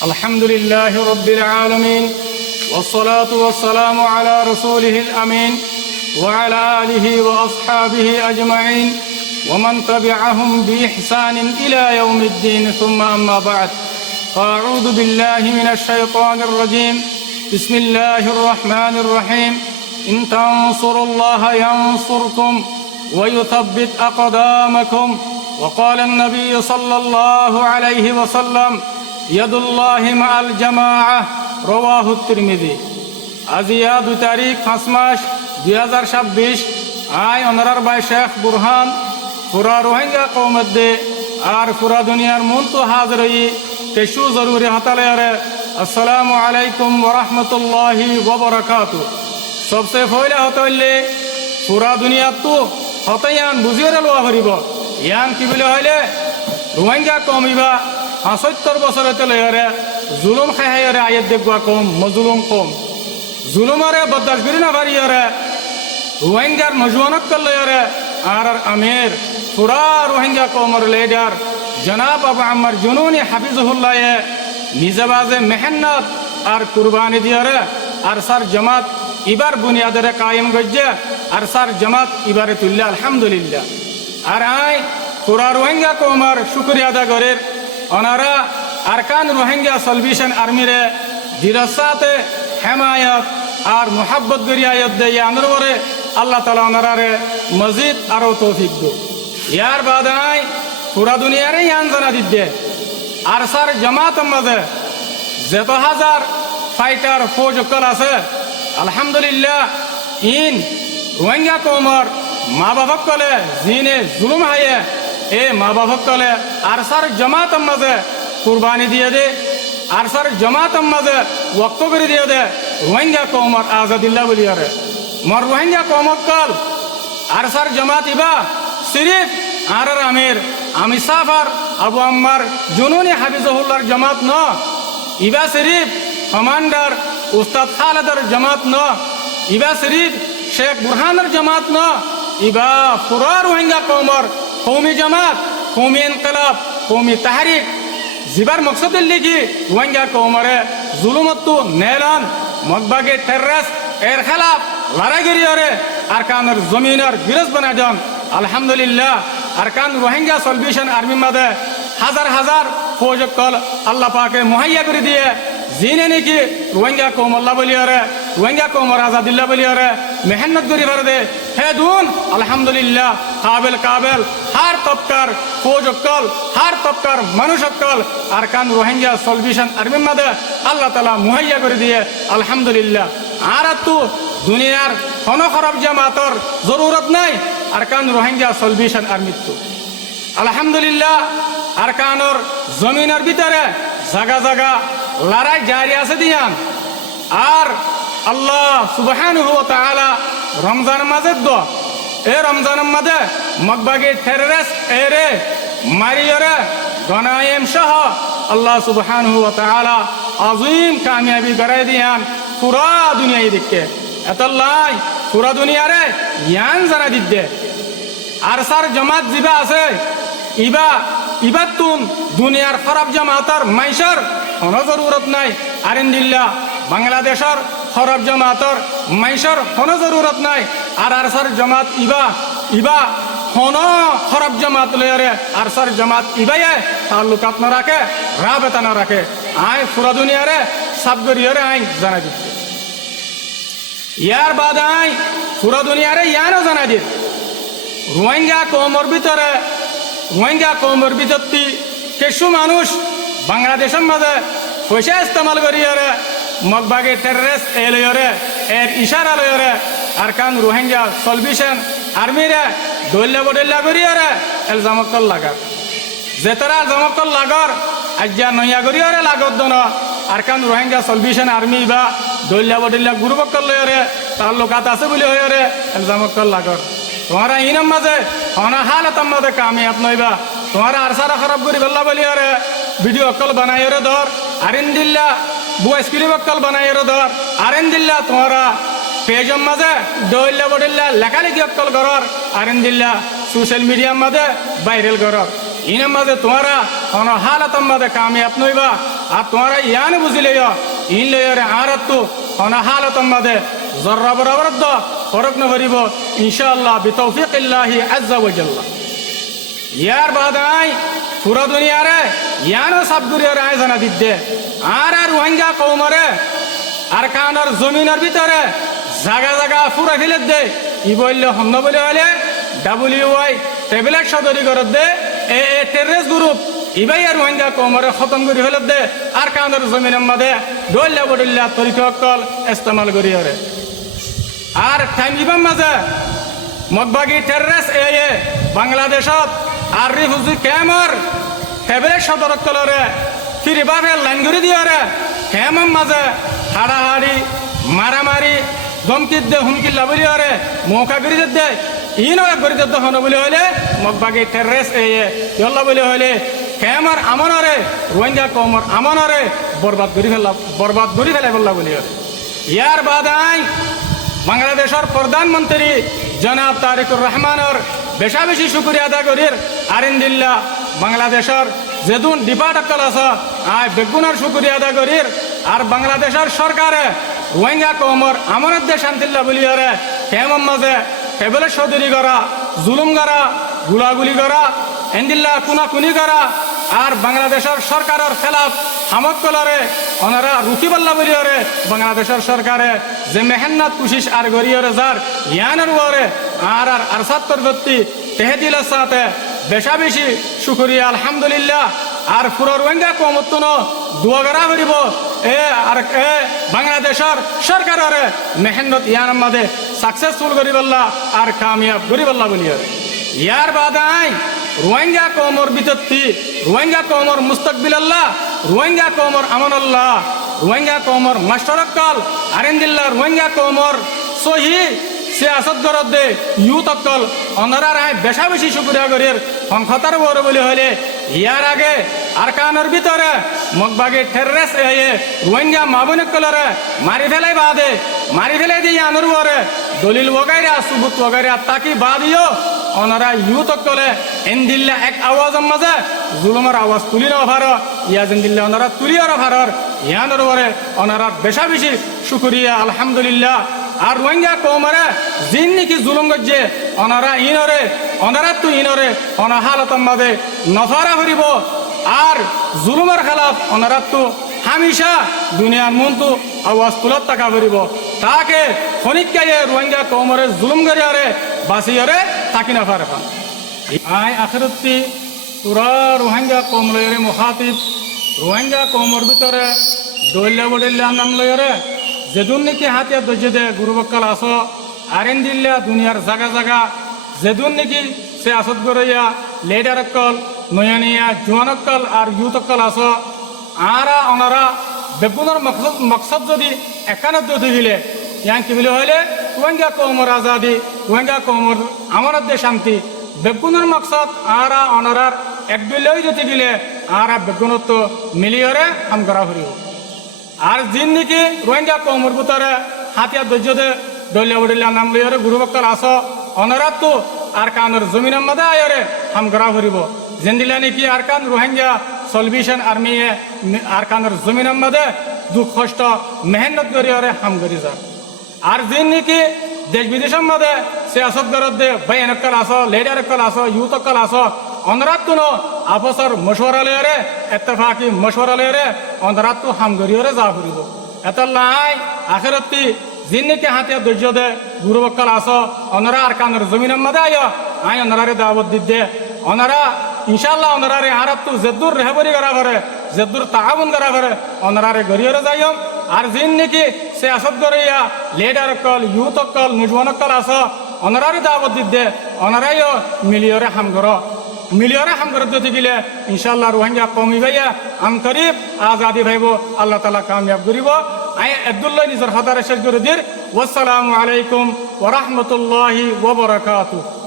الحمد لله رب العالمين والصلاة والسلام على رسوله الأمين وعلى آله وأصحابه أجمعين ومن تبعهم بإحسان إلى يوم الدين ثم أما بعد فأعوذ بالله من الشيطان الرجيم بسم الله الرحمن الرحيم إن تنصروا الله ينصركم ويثبت أقدامكم وقال النبي صلى الله عليه وسلم يد الله مع الجماعة رواه الترمذي আজিয়া 2 তারিখ 5 মাস 2026 আই অনারার ভাই শেখ বুরহান পুরা রোহিঙ্গা কওমদে আর পুরা দুনিয়ার মন তো হাজির হই তেশু জরুরি হতালে আসসালামু আলাইকুম ওয়া রাহমাতুল্লাহি ওয়া বারাকাতুহু সবসে পয়লা হতলে পুরা দুনিয়া তো হতায়ান বুঝিয়ে লওয়া হরিব ইয়ান কি বলে হইলে রোহিঙ্গা কমিবা 75 বছরে চলে আরে জুলুম খাইরে আয়াত দেখবা কম মজলুম কম জুলুমারে বরদাস্ত করি না পারি আরে রোহিঙ্গার মজওয়ানত করলে আরে আর আমির পুরা রোহিঙ্গা কওমের লিডার জনাব আবু আম্মার জুনুনি হাফিজুল্লাহ নিজবাজে মেহনত আর কুরবানি দিয়ারে আর সার জামাত ইবার বুনিয়াদে কায়েম গজ্জে আর সার জামাত ইবারে তুল্লা আলহামদুলিল্লাহ আর আই পুরা রোহিঙ্গা কওমের শুকরিয়া আদা করে ওনারা আরকান রোহিঙ্গা সলভেশন আর্মিরে দিরসাতে হেমায়ত আর মোহাব্বত গরিয়ায়ত দে আনররে আল্লাহ তাআলা ওনারে মজিদ আরো তৌফিক দো ইয়ার বাদাই পুরা দুনিয়ারে ইয়ান জানা দিতে আর সার জামাত মাঝে যত হাজার ফাইটার ফৌজ কল আছে আলহামদুলিল্লাহ ইন রোহিঙ্গা কওমের মা বাবা কলে জিনে জুলুম হায়ে এ মা বাবা কলে আর সার জামাত মাঝে কুরবানি দিয়ে দে আর সার জামাত মাঝে ওয়াক্ত করে দিয়ে দে রোহিঙ্গা কওমের আজাদিল্লাহ বলিয়ারে মর রোহিঙ্গা কওমক কল আর সার জামাত ইবা সিরিফ আর আমির আমি সাফার আবু আম্মার জুনুনি হাফিজুল্লাহর জামাত ন ইবা সিরিফ কমান্ডার উস্তাদ খালেদার জামাত ন ইবা সিরিফ শেখ বুরহানের জামাত ন ইবা পুরা রোহিঙ্গা কওমের কৌমি জামাত কৌমি ইনকিলাব কৌমি তাহরিক জিবার মকসদের লিগি রোহিঙ্গা কওমরে জুলুমত্তু নেলান মগবাগে টেররাস এর খেলাফ লড়াইগিরিয়রে আরকানের জমিনের বিরজ বানা যান আলহামদুলিল্লাহ আরকান রোহিঙ্গা সলভেশন আর্মি মাদে হাজার হাজার ফৌজ কল আল্লাহ পাকে মুহাইয়া করে দিয়ে জিনে নাকি রোহিঙ্গা কওম আল্লাহ বলিয়ারে রোহিঙ্গা কওমের আজাদিল্লাহ বলিয়ারে মেহনত করি ভরে দে হে দুন আলহামদুলিল্লাহ কাবেল হার তবকার ফৌজ কল হার তবকার মানুষ কল আরকান রোহিঙ্গা সলভেশন আর্মি মাদে আল্লাহ তাআলা মুহাইয়া করে দিয়ে আলহামদুলিল্লাহ আর তো দুনিয়ার কোনো খারাপ জামাতর জরুরত নাই আরকান রোহিঙ্গা সলভেশন আর্মি তো আলহামদুলিল্লাহ আরকানর জমিনের ভিতরে জায়গা জায়গা লড়াই জারি আছে দিয়ান আর আল্লাহ সুবহানাহু ওয়া তাআলা রমজান মাসে দো এ রমজানের মাঝে মগবাগে টেররিস্ট এরে মারিয়রে গনায়েম সহ আল্লাহ সুবহানাহু ওয়া তাআলা আযীম কামিয়াবি করাই দিয়ান পুরা দুনিয়ায় দেখে এতলাই পুরা দুনিয়ারে ইয়ান জানা দিতে আর সার জামাত জিবা আছে ইবাতুন দুনিয়ার খারাপ জামাতার মাইশার কোনো জরুরত নাই আরিন্দিল্লাহ বাংলাদেশের খারাপ জামাতর মাইশার কোনো জরুরত নাই আর সার জামাত ইবা কোনো খারাপ জামাত লয়ারে আর সার জামাত ইবায়ে তাল্লুকাত না রাখে রাবেতা না রাখে আই পুরা দুনিয়ারে সাবগরিয়রে আই জানা দিতে ইয়ার বাদ আই পুরা দুনিয়ারে ইয়ানও জানা দিত রোহিঙ্গা কওমের ভিতরতি কিছু মানুষ বাংলাদেশের মাঝে পয়সা ইস্তেমাল করিয়ারে মগবাগে টেররিস্ট এলয়রে এর ইশারা লয়রে আরকান রোহিঙ্গা সলভেশন আর্মিরে দল্লা বদল্লা করিয়ারে এলজামকল লাগার যেতারা এলজামকল লাগার আজ্ঞা নইয়া করিয়ারে লাগত দন আরকান রোহিঙ্গা সলভেশন আর্মি বা দল্লা বদল্লা গ্রুপকল লয়রে তার লোকাত আছে বলে হয়রে এলজামকল লাগার তোমারা ইনাম মাঝে অনা হালতম মাঝে কামিয়াব নইবা তোমারা আর সারা খারাপ করি বললা বলি আরে ভিডিও কল বানাই রে ধর আরেন দিল্লা বয়স ক্লিপ কল বানাই রে ধর আরেন দিল্লা তোমারা পেজম মাঝে দইল্লা বডিল্লা লেখালেখি কল করর আরেন দিল্লা সোশ্যাল মিডিয়ার মাঝে ভাইরাল করর ইনাম মাঝে তোমারা অনা হালতম মাঝে কামিয়াব নইবা আর তোমারা ইয়ান বুঝিলে ইন লয়রে আর তো অনাহালত মাদে জর্রা বরাবর দ ফরক নভরিব ইনশাআল্লাহ বিতৌফিকিল্লাহি আজ্জা ওয়া জাল্লা ইয়ার বাদাই পুরো দুনিয়ারে ইয়ানো সাবগুরিয়র আয় জানা দিদ্দে আর রোহিঙ্গা কৌমরে আর কানার জমিনের ভিতরে জায়গা জায়গা ফুরা ফেলে দে ই বললে হন্য বলে হলে WI ট্যাবলেট সদরি করে দে এ টেররিস্ট গ্রুপ ইবাই আর রোহিঙ্গা কৌমরে খতম করি হলে দে আর কানার জমিনের মাঝে ডল্লা বডল্লা তরিকল ইস্তেমাল করি হরে আর টাইম ইবাম মাঝে মগবাগি টেররিস্ট এ বাংলাদেশত আর রিফিউজি ক্যাম্পর ট্যাবলেট সদরক কলরে ফিরিবাবে লাইন করে দিয়রে ক্যাম্পর মাঝে হাড়াহাড়ি মারামারি ধমকিত দে হুমকি লাবলি হরে মৌকা করে দে ইনো করে দে হন বলে হলে মগবাগি টেররিস্ট ইল্লা বলে হলে ক্যাম্পর আমনরে রোহিঙ্গা কমর আমনরে বরবাদ করে ফেলা বললা বলি হলে ইয়ার বাদাই বাংলাদেশের প্রধানমন্ত্রী জনাব তারেকুর রহমানের বেশা বেশি শুক্রিয়া আদা করির আরিন্দিল্লা বাংলাদেশের যেদুন ডিপার্টকল আছে আয় বেগুনের শুক্রিয়া আদা করির আর বাংলাদেশের সরকারে রোহিঙ্গা কমর আমানত দে শান্তিল্লা বলি হরে কেমন মাঝে টেবলে সদরি করা জুলুম করা গুলাগুলি করা এন্দিল্লা কুনাকুনি করা আর বাংলাদেশের সরকারের খেলাফ হামত কলরে ওনারা রুকিবাল্লা বলি হরে বাংলাদেশের সরকারে যে মেহনত কুশিস আর গরিয়রে যার ইয়ানের ওরে আর ৭৭ ব্যক্তি তেহেদিলের সাথে বেশা বেশি শুকরিয়া আলহামদুলিল্লাহ আর পুরো রোহিঙ্গা কমতন দুয়াগরা করিব বাংলাদেশের সরকারের মেহনত ইয়ার মাঝে সাকসেসফুল করিবাল্লা আর কামিয়াব করিবাল্লা বলি হরে ইয়ার বাদাই রোহিঙ্গা কমর বিতত্তি রোহিঙ্গা কমর মুস্তাকবিল আল্লাহ রোহিঙ্গা কমর আমন আল্লাহ রোহিঙ্গা কমর মাস্টারকল আরেন্দিল্লা রোহিঙ্গা কমর সহি সিয়াসত গরদ দে ইউথ অকল অনারার আয় বেশা বেশি শুক্রিয়া করির সংখ্যাতার বড় বলে হলে ইয়ার আগে আরকানের ভিতরে মগবাগে টেররিস্ট রোহিঙ্গা মাবুনিকলরে মারি ফেলাই বাদে মারি ফেলাই দিয়ে আনুর বরে দলিল ওগাইরা সুবুত ওগাইরা তাকি বাদিও ওনারা ইউথ কলে এন্দিল্লা এক আওয়াজের মাঝে জুলুমের আওয়াজ তুলি না ভার ইয়াজেন্দিল্লা ওনারা তুলিয়ার ভারর ইয়ানোর বরে ওনারা বেশা বেশি শুক্রিয়া আলহামদুলিল্লাহ আর রোহিঙ্গা কৌমরে জিন নাকি জুলুম গজ্জে ওনারা ইনরে ওনারা তো ইনরে অনাহালতর মাঝে নফারা হরিব আর জুলুমের খেলাফ ওনারা তো হামেশা দুনিয়ার মনতো আওয়াজ তুলার টাকা ভরিব তাকে খনিকায়ে রোহিঙ্গা কৌমরে জুলুম করিয়ারে বাসিয়ারে তাকি না পারে পান আই আখিরতি পুরা রোহিঙ্গা কৌম লয়রে মুখাতিব রোহিঙ্গা কৌমর ভিতরে দৈল্য বডল্লা নাম লয়রে যেদুন নাকি হাতিয়া দর্জে দে গুরুবক্কাল আস আরেন দিল্লা দুনিয়ার জাগা জাগা যেদুন নাকি সে আসত গড়িয়া লেডারকল নয়নিয়া জোয়ানকল আর ইউথকল আস আরা ওনারা বেগুনের মকসদ যদি একানত দিলে ইয়ান কি বলে হইলে রোহিঙ্গা কৌমর আজাদি রোহিঙ্গা কৌমর আমানত দে শান্তি বেগুনের মকসদ আরা ওনারার এক বিলেও যদি গেলে আরা বেগুনত মিলিয়রে হাম করা হরিব আর জিন নাকি রোহিঙ্গা কৌমর ভিতরে হাতিয়া দর্জে দলিয়া বডলিয়া নাম লইরে গুরুবক্কাল আস অনারাত তো আর কানের জমিনের মাঝে আয়রে হাম করা হরিব জেন্দিলা নাকি আর কান রোহিঙ্গা সলভেশন আর্মি আর কানের জমিনের মাঝে দুঃখ কষ্ট মেহনত করিয়ারে হাম করি যার আর জিন নাকি দেশ বিদেশের মাঝে সিয়াসত গরদ দে বাইনকল আস লেডারকল আস ইউথকল আস অনরাত তো আপসর মশওয়ারা লয়রে এত্তেফাকি মশওয়ারা লয়রে অনরাত তো হাম করিয়ারে যা করিব এতলাই আখিরতি জিন নাকি হাতিয়া ধৈর্য দে গুরুবক্কাল আস অনরা আর কানের জমিনের মাঝে আই অনরারে দাওয়াত দিতে অনরা ইনশাআল্লাহ অনরারে আরব তো জেদ্দুর রেহবরি করা করে জেদ্দুর তাআবুন করা করে অনরারে গরিয়রে যাইম আর জিন নাকি সে আসত গরিয়া লেডার কল ইউথ কল নজওয়ান কল আস অনরারে দাওয়াত দিতে অনরাইও মিলিয়রে হাম করো মিলিয়রে হাম করতে গেলে ইনশাআল্লাহ রোহিঙ্গা কমি ভাইয়া আম করিব আজাদি ভাইব আল্লাহ তাআলা কামিয়াব করিব আই আব্দুল্লাহ নিজের হাতারে শেষ করে দির ওয়াসসালামু আলাইকুম ওয়া রাহমাতুল্লাহি ওয়া বারাকাতুহু।